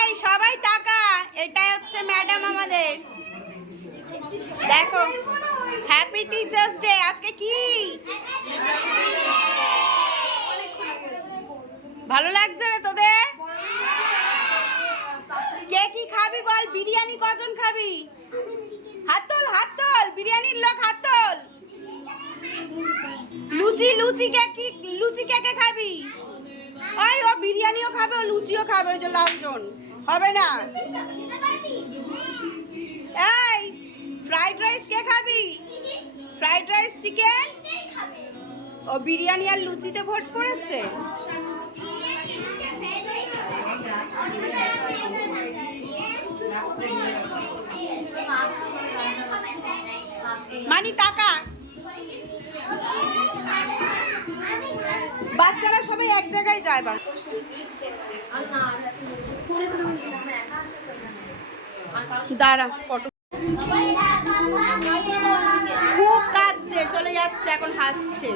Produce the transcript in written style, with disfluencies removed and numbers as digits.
এই সবাই টাকা, এটাই হচ্ছে ম্যাডাম আমাদের। দেখো, হ্যাপি টিচার্স ডে। আজকে কি ভালো লাগছে রে তোদের? কে কি খাবি বল? বিরিয়ানি কজন খাবি? হাত তোল, হাত তোল, বিরিয়ানির লোক হাত তোল। লুচি, লুচি কে কি, লুচি কে কে খাবি? ওই ও বিরিয়ানিও খাবে, ও লুচিও খাবে, ওই যে লালজন। হবে না? এই ফ্রাইড রাইস কে খাবি? Fried rice, chicken. ও বিরিয়ানি আর লুচিতে ভোট পড়েছে। মানি টাকা। বাচ্চারা সবাই এক জায়গায় যায়। দাঁড়া, ফটো। খুব কাঁদছে, চলে যাচ্ছে, এখন হাসছে।